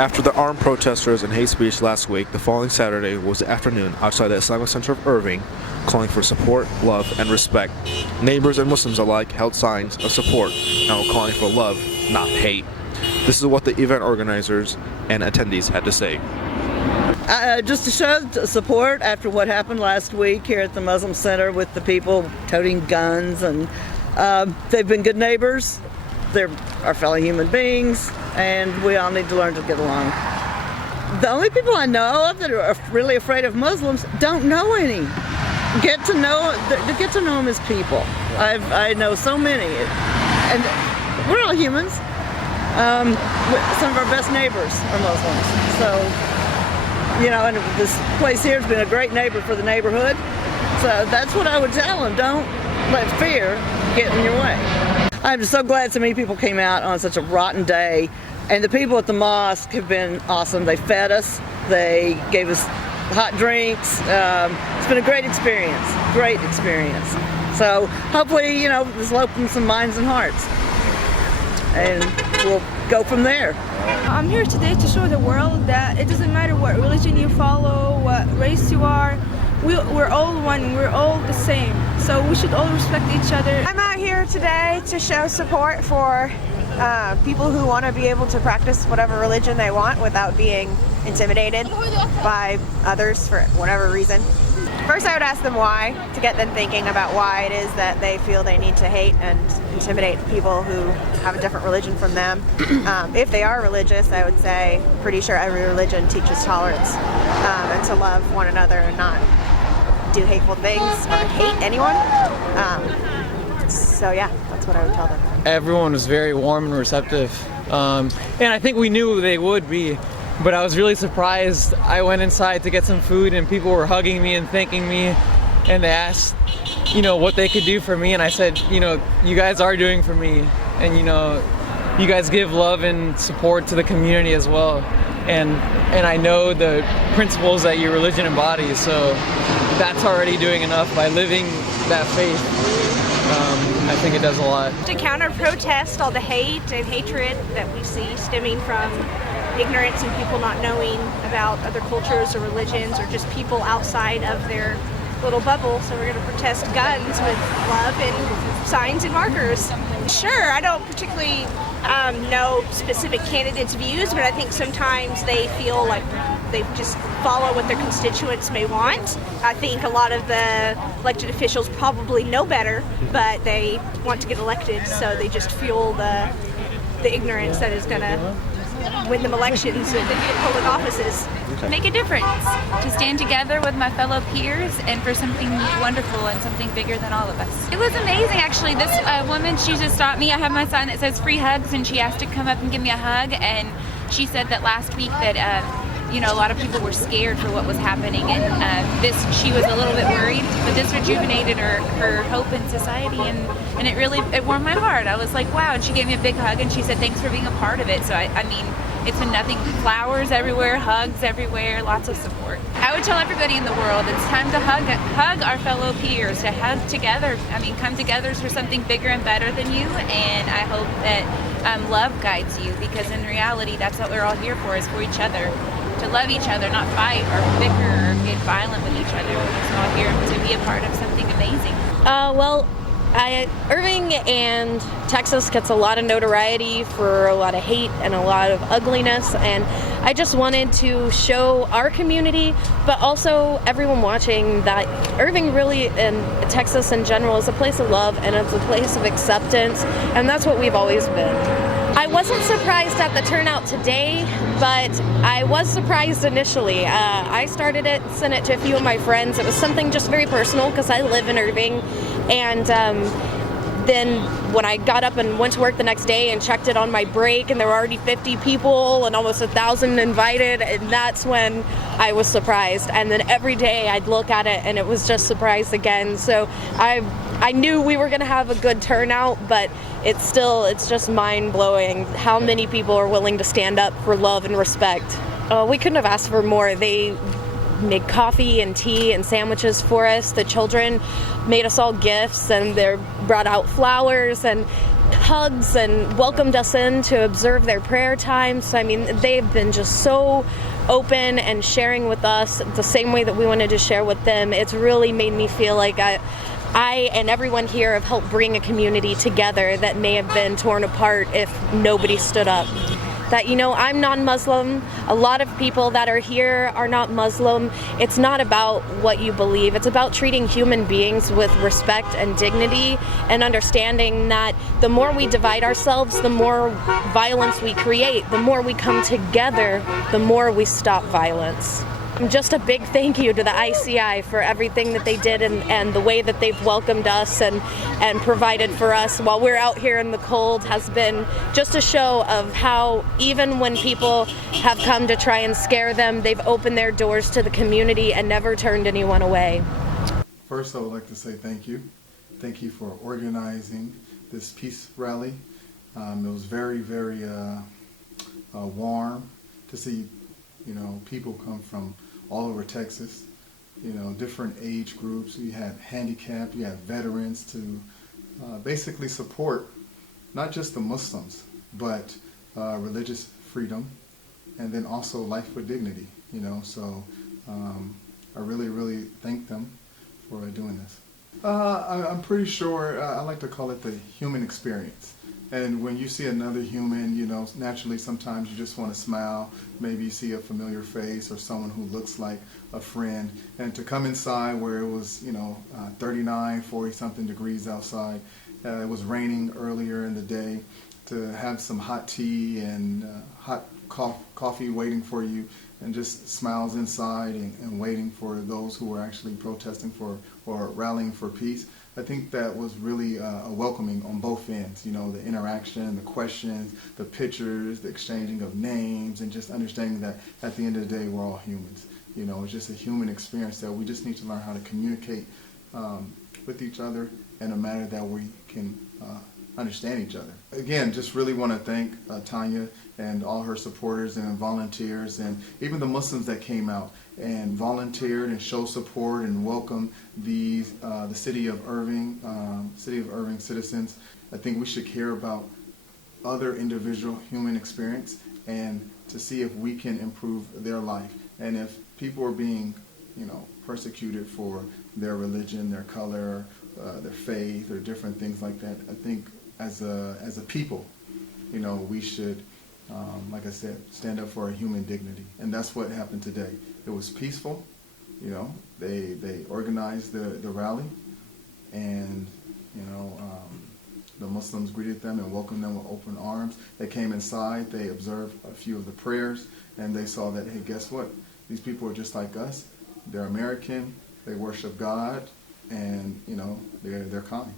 After the armed protesters and hate speech last week, the following Saturday was the afternoon outside the Islamic Center of Irving, calling for support, love, and respect. Neighbors and Muslims alike held signs of support and were calling for love, not hate. This is what the event organizers and attendees had to say. Just to show support after what happened last week here at the Muslim Center with the people toting guns, and they've been good neighbors. They're our fellow human beings, and we all need to learn to get along. The only people I know of that are really afraid of Muslims don't know any. Get to know them as people. I know so many, and we're all humans. Some of our best neighbors are Muslims, so and this place here has been a great neighbor for the neighborhood. So that's what I would tell them. Don't let fear get in your way. I'm so glad so many people came out on such a rotten day, and the people at the mosque have been awesome. They fed us, they gave us hot drinks. It's been a great experience, So hopefully, this will open some minds and hearts, and we'll go from there. I'm here today to show the world that it doesn't matter what religion you follow, what race you are. We're all one, we're all the same, so we should all respect each other. I'm out here today to show support for people who want to be able to practice whatever religion they want without being intimidated by others for whatever reason. First, I would ask them why, to get them thinking about why it is that they feel they need to hate and intimidate people who have a different religion from them. If they are religious, I would say pretty sure every religion teaches tolerance and to love one another and not do hateful things or hate anyone. So yeah, that's what I would tell them. Everyone was very warm and receptive, and I think we knew they would be, but I was really surprised. I went inside to get some food and people were hugging me and thanking me, and they asked what they could do for me, and I said, you guys are doing for me, and you guys give love and support to the community as well, and I know the principles that your religion embodies, so that's already doing enough by living that faith. I think it does a lot. To counter-protest all the hate and hatred that we see stemming from ignorance and people not knowing about other cultures or religions or just people outside of their little bubble. So we're going to protest guns with love and signs and markers. Sure, I don't particularly know specific candidates' views, but I think sometimes they feel like they just follow what their constituents may want. I think a lot of the elected officials probably know better, but they want to get elected, so they just fuel the ignorance that is going to win them elections and get public offices. Make a difference, to stand together with my fellow peers and for something wonderful and something bigger than all of us. It was amazing, actually. This woman, she just stopped me. I have my sign that says free hugs, and she asked to come up and give me a hug, and she said that last week that a lot of people were scared for what was happening, and she was a little bit worried, but this rejuvenated her hope in society, and it warmed my heart. I was like, wow, and she gave me a big hug, and she said, thanks for being a part of it. So I mean, it's been nothing, flowers everywhere, hugs everywhere, lots of support. I would tell everybody in the world, it's time to hug our fellow peers, to hug together. I mean, come together for something bigger and better than you, and I hope that love guides you, because in reality, that's what we're all here for, is for each other. To love each other, not fight or bicker or get violent with each other. We're just all here to be a part of something amazing. Irving and Texas gets a lot of notoriety for a lot of hate and a lot of ugliness, and I just wanted to show our community, but also everyone watching, that Irving really, and Texas in general, is a place of love and it's a place of acceptance, and that's what we've always been. I wasn't surprised at the turnout today, but I was surprised initially. I started it, sent it to a few of my friends. It was something just very personal because I live in Irving, and then when I got up and went to work the next day and checked it on my break, and there were already 50 people and almost 1,000 invited, and that's when I was surprised. And then every day I'd look at it and it was just surprised again. So I knew we were going to have a good turnout, but it's just mind-blowing how many people are willing to stand up for love and respect. We couldn't have asked for more. They made coffee and tea and sandwiches for us. The children made us all gifts, and they brought out flowers and hugs and welcomed us in to observe their prayer times. I mean, they've been just so open and sharing with us the same way that we wanted to share with them. It's really made me feel like I and everyone here have helped bring a community together that may have been torn apart if nobody stood up. That, I'm non-Muslim. A lot of people that are here are not Muslim. It's not about what you believe. It's about treating human beings with respect and dignity, and understanding that the more we divide ourselves, the more violence we create. The more we come together, the more we stop violence. Just a big thank you to the ICI for everything that they did, and the way that they've welcomed us and provided for us while we're out here in the cold has been just a show of how even when people have come to try and scare them, they've opened their doors to the community and never turned anyone away. First, I would like to say thank you. Thank you for organizing this peace rally. It was very, very warm to see, people come from all over Texas, different age groups. You had handicapped, you had veterans to basically support not just the Muslims, but religious freedom, and then also life with dignity, So I really, really thank them for doing this. I'm pretty sure, I like to call it the human experience. And when you see another human, naturally sometimes you just want to smile. Maybe you see a familiar face or someone who looks like a friend. And to come inside where it was, 39, 40 something degrees outside, it was raining earlier in the day, to have some hot tea and hot coffee waiting for you, and just smiles inside and waiting for those who were actually protesting for or rallying for peace. I think that was really welcoming on both ends, the interaction, the questions, the pictures, the exchanging of names, and just understanding that at the end of the day, we're all humans. It's just a human experience that we just need to learn how to communicate with each other in a manner that we can understand each other. Again, just really want to thank Tanya and all her supporters and volunteers, and even the Muslims that came out and volunteered and showed support and welcomed the city of Irving citizens. I think we should care about other individual human experience and to see if we can improve their life. And if people are being, persecuted for their religion, their color, their faith, or different things like that, I think as a people, we should, like I said, stand up for our human dignity. And that's what happened today. It was peaceful. They organized the rally, and the Muslims greeted them and welcomed them with open arms. They came inside, they observed a few of the prayers, and they saw that, hey, guess what? These people are just like us. They're American, they worship God, and they're kind.